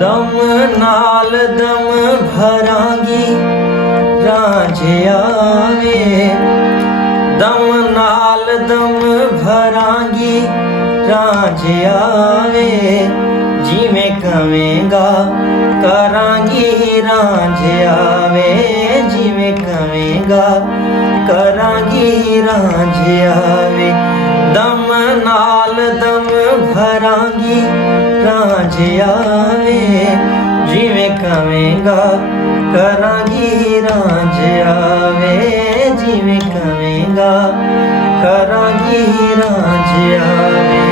दम नाल दम भरांगी रांझ आवे, दम नाल दम भरांगी रांझ आवे, जिवें कवेंगा करांगी रांझ आवे, जिवें कवेंगा करांगी रांझ आवे, दम नाल दम भरांगी रांझ आवे, जिवें कवेंगा करांगी रांझ आवे, जिवें कवेंगा करांगी रांझ आवे।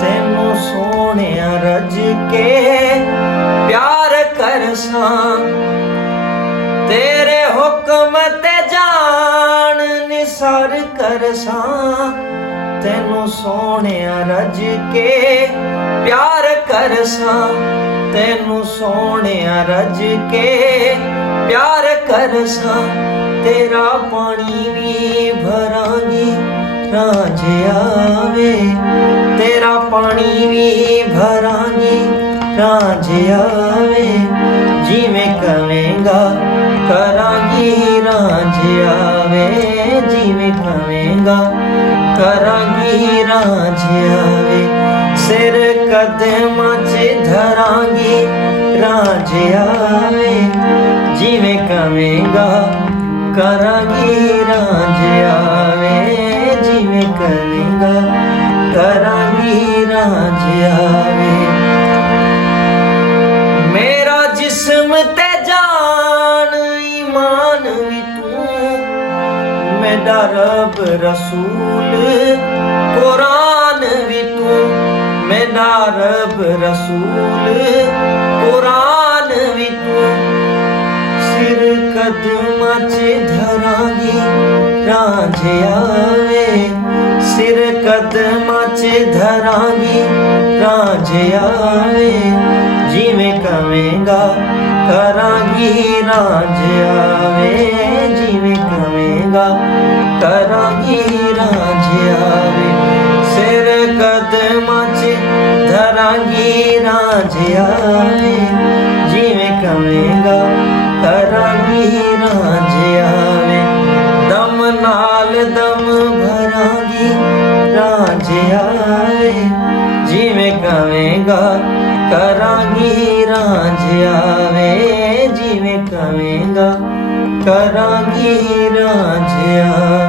ਤੈਨੂੰ ਸੋਹਣਿਆ ਰੱਜ ਕੇ ਪਿਆਰ ਕਰਸਾਂ, ਤੇਰੇ ਹੁਕਮ ਤੇ ਜਾਨ ਨਿਸਾਰ ਕਰਸਾਂ, ਤੈਨੂੰ ਸੋਹਣਿਆ ਰੱਜ ਕੇ ਪਿਆਰ ਕਰਸਾਂ, ਤੈਨੂੰ ਸੋਹਣਿਆ ਰੱਜ ਕੇ ਪਿਆਰ ਕਰਸਾਂ, ਤੇਰਾ ਪਾਣੀ ਵੀ ਭਰਾਂਗੀ ਰਾਂਝ ਆਵੇ, तेरा पानी भी भरांगी रांझ आवे, जिवें कवेंगा करांगी रांझ आवे, जिवें कवेंगा करांगी रांझ आवे, सिर कदमां च धरांगी रांझ आवे, जिवें कवेंगा करांगी रांझ आवे, जिवें कवेंगा करांगी रांझ आवे। मेरा जिस्म ते जान ईमान भी तू, मेरा रब रसूल कुरान भी तू, मेरा रब रसूल कुरान भी तू, सिर कदमां च धरांगी रांझ आवे, सिर कदमां च धरांगी रांझ आवे, जिवें कवेंगा करांगी रांझ आवे, जिवें कवेंगा करांगी रांझ आवे, सिर कदमां च धरांगी रांझ आवे, जिवें कवेंगा करांगी रांझ आवे, दम नाल दम भरांगी रांझ आवे, जिवें कवेंगा करांगी रांझ आवे, जिवें कवेंगा करांगी रांझ आवे।